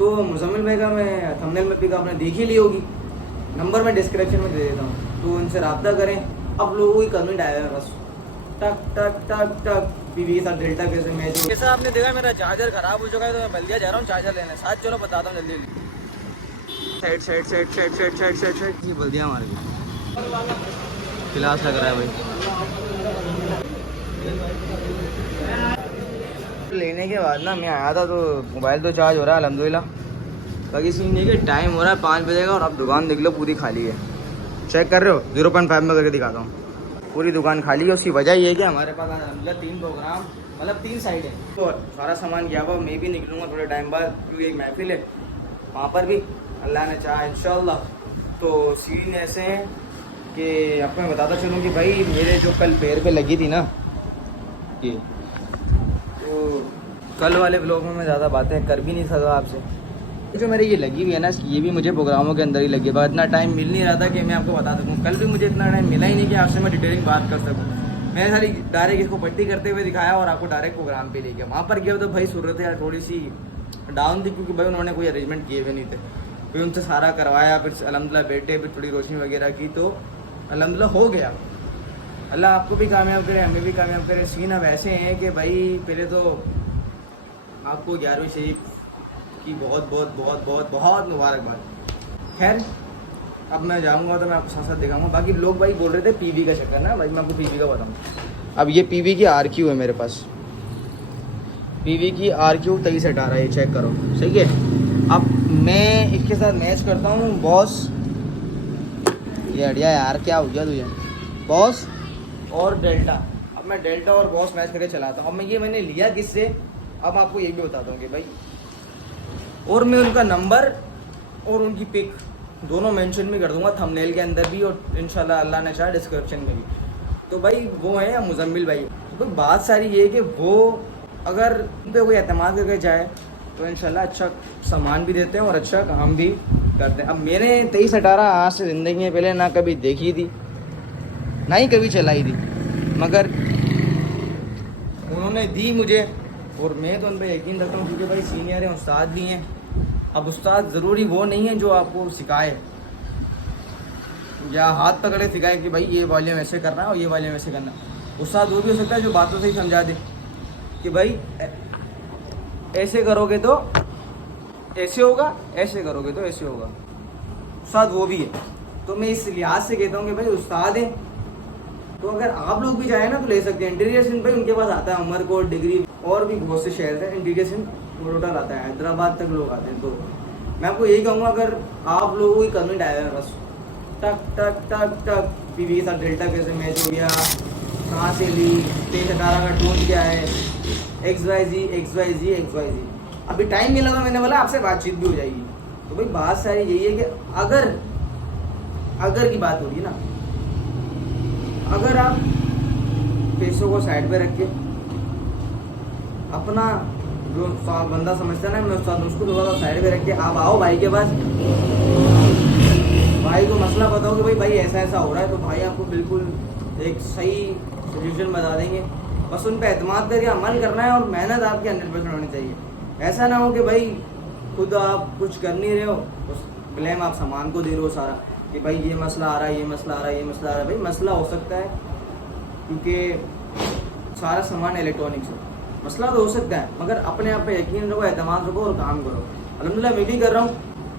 तो मुजम्मिल भाई का मैं थंबनेल में पिक आपने देख ही ली होगी, नंबर मैं डिस्क्रिप्शन में दे देता हूँ, तो उनसे रब्ता करें। आप लोगों की कमेंट आया है बस टक टक टक टक पीवी के साथ डेल्टा कैसे मैच हो। जैसा आपने देखा मेरा चार्जर खराब हो चुका है, तो मैं बल्दिया जा रहा हूँ चार्जर लेने। साथ चलो बताता हूँ जल्दी जल्दी। साइड ये बल्दिया मार गई, क्लास लग रहा है भाई। लेने के बाद ना मैं आया था तो मोबाइल तो चार्ज हो रहा है अल्हम्दुलिल्लाह। बाकी सीन ये कि टाइम हो रहा है 5 बजे का और अब दुकान देख लो पूरी खाली है। चेक कर रहे हो 0.5 में करके दिखाता हूँ, पूरी दुकान खाली है। उसकी वजह ये है कि हमारे पास अल्हम्दुलिल्लाह 3 प्रोग्राम मतलब 3 साइड है, तो सारा सामान गया हुआ। मैं भी निकलूँगा थोड़े टाइम बाद क्योंकि एक महफिल है वहाँ पर भी अल्लाह ने चाहा इंशाल्लाह। तो सीन ऐसे हैं कि आपको मैं बताता चलूँ कि भाई मेरे जो कल पैर पे लगी थी ना ये, तो कल वाले ब्लॉग में मैं ज़्यादा बातें कर भी नहीं सका आपसे। जो मेरे ये लगी हुई है ना, ये भी मुझे प्रोग्रामों के अंदर ही लगी है। इतना टाइम मिल नहीं रहा था कि मैं आपको बता सकूँ। कल भी मुझे इतना टाइम मिला ही नहीं कि आपसे मैं डिटेलिंग बात कर सकूँ। मैंने सारी डायरेक्ट इसको पट्टी करते हुए दिखाया और आपको डायरेक्ट प्रोग्राम पे ले गया। वहाँ पर गया तो भाई सूरत यार थोड़ी सी डाउन थी क्योंकि भाई उन्होंने कोई अरेंजमेंट किए हुए नहीं थे। फिर उनसे सारा करवाया, फिर अल्हम्दुलिल्लाह बैठे, फिर थोड़ी रोशनी वगैरह की, तो अल्हम्दुलिल्लाह हो गया। अल्लाह आपको भी कामयाब करे, हमें भी कामयाब करे। सीन अब ऐसे हैं कि भाई पहले तो आपको 11वीं शरीफ की बहुत बहुत बहुत बहुत बहुत मुबारकबाद। खैर अब मैं जाऊंगा तो मैं आपको साथ साथ दिखाऊंगा। बाकी लोग भाई बोल रहे थे पीवी का चक्कर ना, भाई मैं आपको पीवी का बताऊँ। अब ये पीवी की RQ है मेरे पास, पीवी की RQ 2318 है, चेक करो सही है। अब मैं इसके साथ मैच करता हूँ बॉस, ये अड़िया यार क्या हो गया तुझे, बॉस और डेल्टा। अब मैं डेल्टा और बॉस मैच करके चलाता हूँ। अब मैंने लिया किससे, अब आपको ये भी बताता हूँ कि भाई, और मैं उनका नंबर और उनकी पिक दोनों मेंशन भी कर दूंगा थंबनेल के अंदर भी, और इंशाल्लाह अल्लाह ने चाहा डिस्क्रिप्शन में भी। तो भाई वो है मुजम्मिल भाई। तो बात सारी ये है कि वो अगर उन पर कोई एतमाद करके जाए तो इंशाल्लाह अच्छा सामान भी देते हैं और अच्छा काम भी करते हैं। अब मैंने 2318 आज से ज़िंदगी में पहले ना कभी देखी थी ना ही कभी चलाई थी, मगर उन्होंने दी मुझे और मैं तो उन पर यकीन रखता हूँ क्योंकि भाई सीनियर हैं, उस्ताद भी हैं। अब उस्ताद ज़रूरी वो नहीं है जो आपको सिखाए या हाथ पकड़े सिखाए कि भाई ये वॉल्यूम ऐसे करना है और ये वॉल्यूम ऐसे करना है। उस्ताद वो भी हो सकता है जो बातों से ही समझा दे कि भाई ऐसे करोगे तो ऐसे होगा, ऐसे करोगे तो ऐसे होगा। उस्ताद वो भी है। तो मैं इस लिहाज से कहता हूँ कि भाई उस्ताद है तो अगर आप लोग भी जाए ना तो ले सकते हैं। इंटीरियर सिंध भाई उनके पास आता है, उमरकोट, डिग्री और भी बहुत से शहर हैं। इंटीरियर सिंध टोटल आता है, हैदराबाद तक लोग आते हैं। तो मैं आपको यही कहूँगा अगर आप लोगों की कमेंट आया है बस टक टक टक टक पीवी के साथ डेल्टा कैसे मैच हो गया, कहाँ से ली, 2318 का टोन क्या है, XYZ। अभी टाइम मिला तो मैंने बोला आपसे बातचीत भी हो जाएगी। तो भाई बात सारी यही है कि अगर की बात होगी ना, अगर आप पैसों को साइड पे रख के अपना जो बंदा समझता है ना, मैं उसको थोड़ा सा साइड पे रख के आप आओ भाई के पास, भाई को मसला बताओ कि भाई ऐसा ऐसा हो रहा है, तो भाई आपको बिल्कुल एक सही सोल्यूशन बता देंगे। बस उन पर एतमाद करके अमल करना है और मेहनत आपकी 100% होनी चाहिए। ऐसा ना हो कि भाई खुद आप कुछ कर नहीं रहे हो, उस ब्लेम आप सामान को दे रहे हो सारा कि भाई ये मसला आ रहा है, ये मसला आ रहा है, ये मसला आ रहा है। भाई मसला हो सकता है क्योंकि सारा सामान इलेक्ट्रॉनिक्स है, मसला तो हो सकता है, मगर अपने आप पे यकीन रखो, एतमाद रखो और काम करो। अल्हम्दुलिल्लाह मैं भी कर रहा हूँ।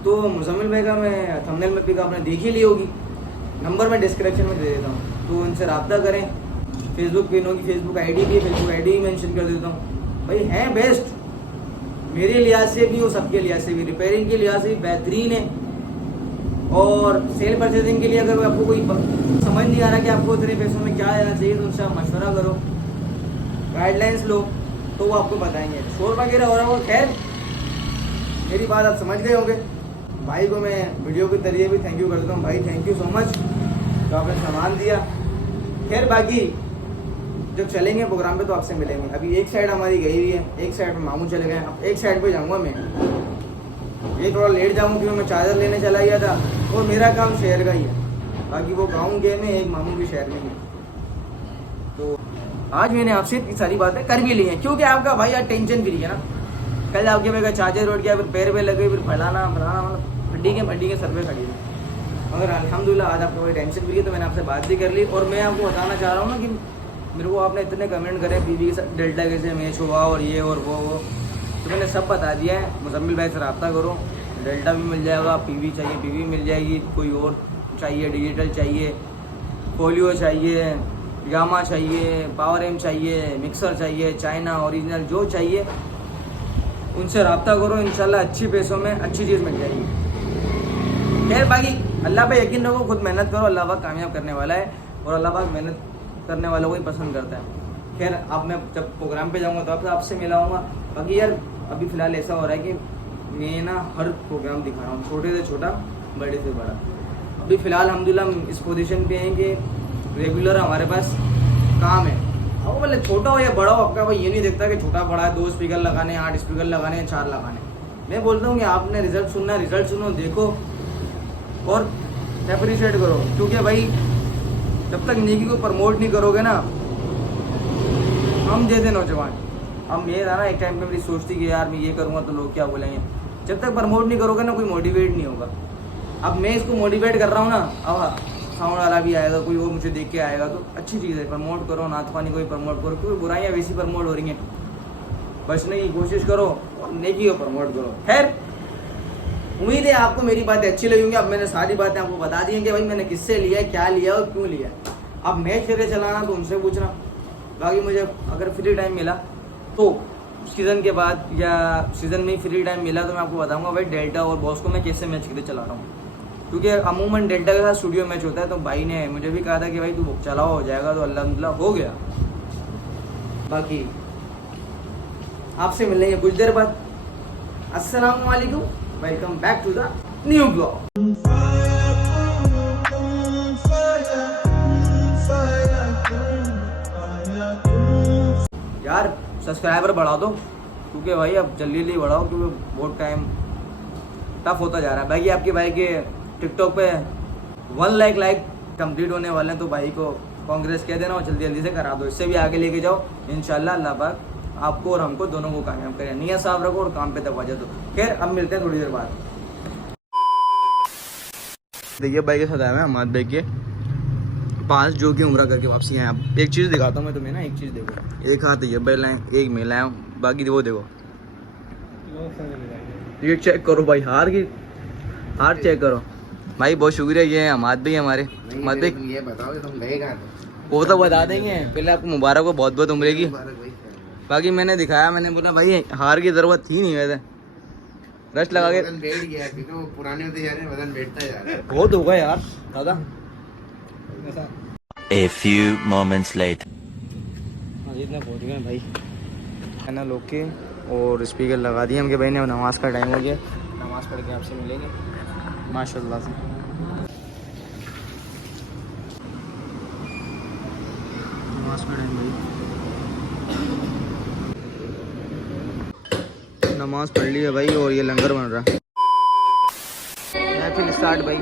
तो मुजम्मिल भाई का मैं थंबनेल में पिक आपने देख ही ली होगी, नंबर मैं डिस्क्रिप्शन में दे देता हूँ, तो उनसे रब्ता करें। फेसबुक पे इनकी फेसबुक आईडी भी है, फेसबुक आईडी मेंशन कर देता हूँ। भाई हैं बेस्ट, मेरे लिहाज से भी और सबके लिहाज से भी, रिपेयरिंग के लिहाज से भी बेहतरीन है। और सेल परचेजिंग के लिए अगर आपको कोई समझ नहीं आ रहा कि आपको इतने पैसों में क्या लेना चाहिए, तो उनसे आप मशवरा करो, गाइडलाइंस लो, तो वो आपको बताएंगे। शोर वगैरह हो रहा हो, खैर मेरी बात आप समझ गए होंगे। भाई को मैं वीडियो के जरिए भी थैंक यू करता हूँ। भाई थैंक यू सो मच जो आपने सामान दिया। खैर बाकी जब चलेंगे प्रोग्राम पे तो आपसे मिलेंगे। अभी एक साइड हमारी गई हुई है, एक साइड में मामू चले गए, अब एक साइड पे जाऊँगा मैं। ये थोड़ा लेट जाऊँ क्योंकि मैं चार्जर लेने चला गया था और मेरा काम शहर का ही है, बाकी वो गाँव गए में, एक मामू भी शहर में ही। तो आज मैंने आपसे इतनी सारी बातें कर भी ली हैं क्योंकि आपका भाई आज टेंशन फ्री है ना। कल जाके मेरा चार्जर उठ गया, फिर पैर पे लग गई, फिर फलाना फलाना, मतलब हड्डी के सर पे खड़ी थी। मगर अल्हम्दुलिल्लाह आज आपको कोई टेंशन भी है तो मैंने आपसे बात भी कर ली। और मैं आपको बताना चाह रहा हूँ ना कि मेरे को आपने इतने कमेंट करे बीवी के साथ डेल्टा कैसे मैच हुआ और ये और वो, तो मैंने सब बता दिया है। मुजम्मिल भाई से रब्ता करो, डेल्टा भी मिल जाएगा, पीवी चाहिए पीवी मिल जाएगी, कोई और चाहिए डिजिटल चाहिए, फोलियो चाहिए, गामा चाहिए, पावर एम चाहिए, मिक्सर चाहिए, चाइना ओरिजिनल जो चाहिए उनसे रब्ता करो। इंशाल्लाह अच्छी पैसों में अच्छी चीज़ मिल जाएगी। खैर बाकी अल्लाह पे यकीन रखो, खुद मेहनत करो, अल्लाह पाक कामयाब करने वाला है और अल्लाह पाक मेहनत करने वालों को ही पसंद करता है। खैर अब मैं जब प्रोग्राम पे जाऊँगा तो आपसे मिलाऊँगा। बाकी यार अभी फ़िलहाल ऐसा हो रहा है कि मैं ना हर प्रोग्राम दिखा रहा हूँ, छोटे से छोटा बड़े से बड़ा। अभी फ़िलहाल अल्हम्दुलिल्लाह इस पोजीशन पे हैं कि रेगुलर हमारे पास काम है। अब बोले छोटा हो या बड़ा हो, आपका भाई ये नहीं देखता कि छोटा बड़ा है, 2 स्पीकर लगाने, 8 स्पीकर लगाने, 4 लगाने। मैं बोलता हूँ कि आपने रिजल्ट सुनना है, रिजल्ट सुनो, देखो और अप्रिशिएट करो। क्योंकि भाई जब तक नेकी को प्रमोट नहीं करोगे ना, हम जैसे नौजवान, हम ये था ना एक टाइम पे मेरी सोच थी कि यार मैं ये करूँगा तो लोग क्या बोलेंगे। जब तक प्रमोट नहीं करोगे ना, कोई मोटिवेट नहीं होगा। अब मैं इसको मोटिवेट कर रहा हूँ ना, अब साउंड वाला भी आएगा, कोई वो मुझे देख के आएगा, तो अच्छी चीज़ है। प्रमोट करो, नात पानी कोई प्रमोट करो, क्योंकि बुराइयाँ वैसी प्रमोट हो रही हैं। बचने की कोशिश करो और नेकी को प्रमोट करो। खैर उम्मीद है आपको मेरी बातें अच्छी लगेंगी। अब मैंने सारी बातें आपको बता दी हैं कि भाई मैंने किससे लिया है, क्या लिया और क्यों लिया। अब मैच करके चलाना तो उनसे पूछना। बाकी मुझे अगर फ्री टाइम मिला तो सीज़न के बाद या सीज़न में फ्री टाइम मिला तो मैं आपको बताऊंगा भाई डेल्टा और बॉस को मैं कैसे मैच करके चला रहा हूँ। क्योंकि अमूमन डेल्टा के साथ स्टूडियो मैच होता है, तो भाई ने मुझे भी कहा था कि भाई तू चलाओ हो जाएगा, तो अल्हम्दुलिल्लाह हो गया। बाकी आपसे मिलेंगे कुछ देर बाद। अस्सलाम वालेकुम, welcome back to the new blog. यार सब्सक्राइबर बढ़ा दो, क्योंकि भाई अब जल्दी जल्दी बढ़ाओ, क्योंकि बहुत टाइम टफ होता जा रहा है। भाई आपके भाई के टिकटॉक पे 1 लाख कंप्लीट होने वाले हैं, तो भाई को कांग्रेस कह देना और जल्दी जल्दी से करा दो। इससे भी आगे लेके जाओ, इंशाल्लाह अल्लाह पाक आपको और हमको दोनों को कामयाब करें। नियत साफ रखो और काम पे तवज्जो दो। खैर अब मिलते हैं थोड़ी देर बाद। देखिए भाई के साथ आया मैं हमारे भाई के पास, जो कि उम्रा करके वापसी आए। अब एक चीज़ दिखाता हूँ मैं तुम्हें ना, एक चीज़ देखो, एक हाथ ये भाई लाए, एक मैं लाया हूँ, बाकी वो देखो ये चेक करो भाई, हार चेक करो भाई। बहुत शुक्रिया, ये हमाद भाई हमारे। हमाद भाई ये बताओ तुम गए कहाँ थे? वो तो बता देंगे, पहले आपको मुबारक हो बहुत बहुत उम्र की। बाकी मैंने दिखाया, मैंने बोला भाई हार की ज़रूरत थी नहीं वैसे, रश लगा के वजन बैठ गया, क्योंकि वो पुराने होते जा रहे हैं, वजन बैठता जा रहा है। बहुत होगा यार दादा। A few moments later. इतने पहुँच गए भाई है ना लोग के, और स्पीकर लगा दिए हमके भाई ने। नमाज का टाइम हो गया, नमाज पढ़ के आपसे मिलेंगे माशाल्लाह से। नमाज का टाइम भाई, नमाज पढ़ ली है भाई, और ये लंगर बन रहा है। महफिल स्टार्ट भाई।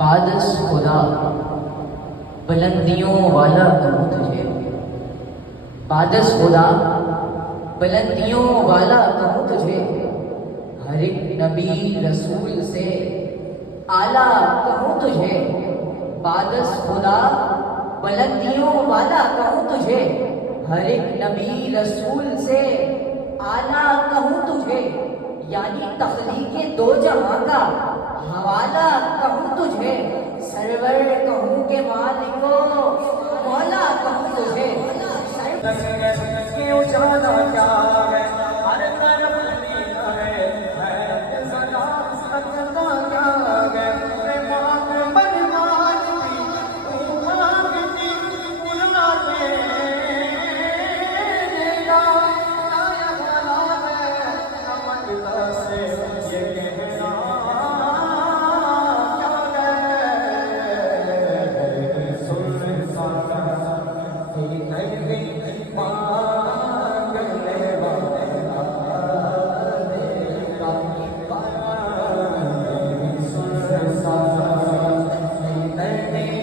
पादस खुदा बुलंदियों वाला कहूँ तुझे, पादस खुदा बुलंदियों वाला कहूँ तुझे, हर एक नबी रसूल से आला कहूँ तुझे, पादस खुदा बुलंदियों वाला कहूँ तुझे, हर एक नबी रसूल से आला कहूँ तुझे, यानी तख्लीके दो जहां का हवाला कहूँ तुझे, सरवर कहूँ के मालिको मौला कहूँ तुझे। क्यों जाना क्या है, हर तरफ लीला है सदा सदा क्या है, मांग बनवाती तू मांगती बुला के देगा, आया भला है अमनता से ये कहना क्या है, सुन सारा नहीं मांगने वाला देगा, सुन सारा नहीं मांगने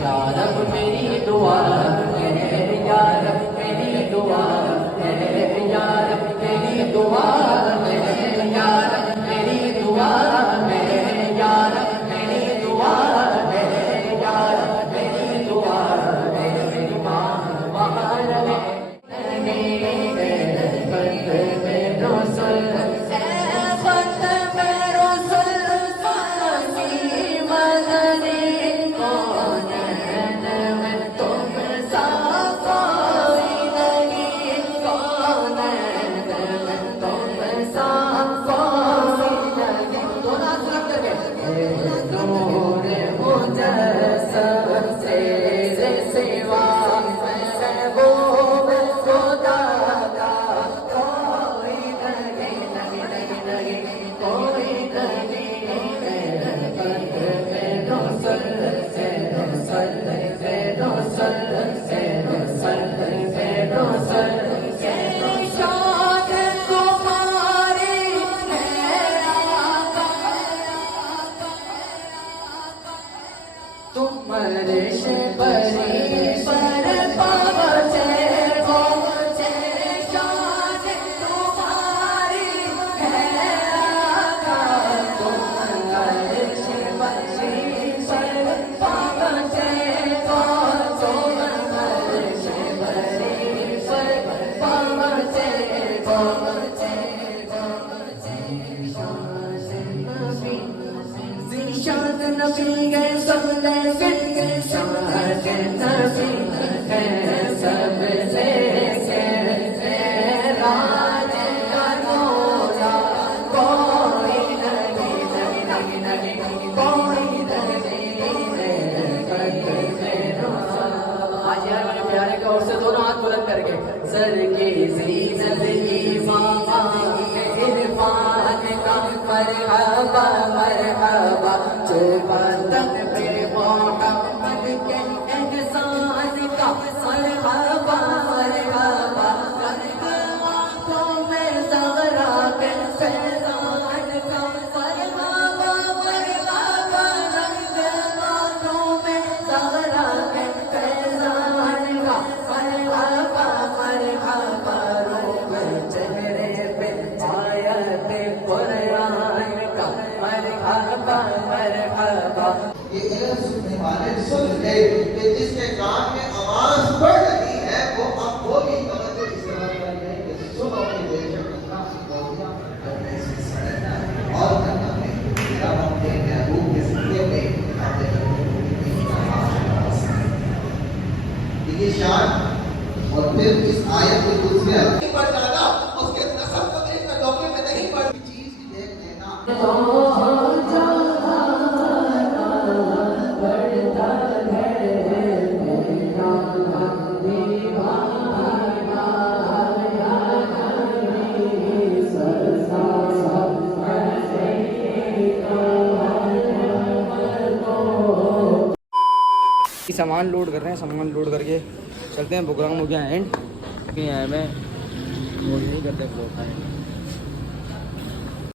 वाला मेरी दुआ है यार, मेरी दुआ है यार, मेरी दुआ है यार, मेरी दुआ है यार, मेरी दुआ है यार, मेरी दुआ है, मेरी माँ महान है सर के जीनत ईमान इरफान का मरहबा मरहबा, जो बंदन पे मोहम्मद के एहसान का मरहबा मरहबा। शान में आवाज बढ़ रही है वो अब वो भी तवज्जो इस तरह कर ले कि सुबह के बेशक अपना सिकोया करने से सड़ना और करना है मेरा अपने महबूब के जिंदगी में अपने ये शान और फिर इस आयत को कुछ में बढ़ जाना उसके नसब को देखकर डॉक्टर में नहीं बढ़ चीज देख लेना सामान लोड कर रहे हैं, सामान लोड करके चलते हैं। प्रोग्राम हो गया एंड, यहाँ में वो नहीं करते ब्लॉग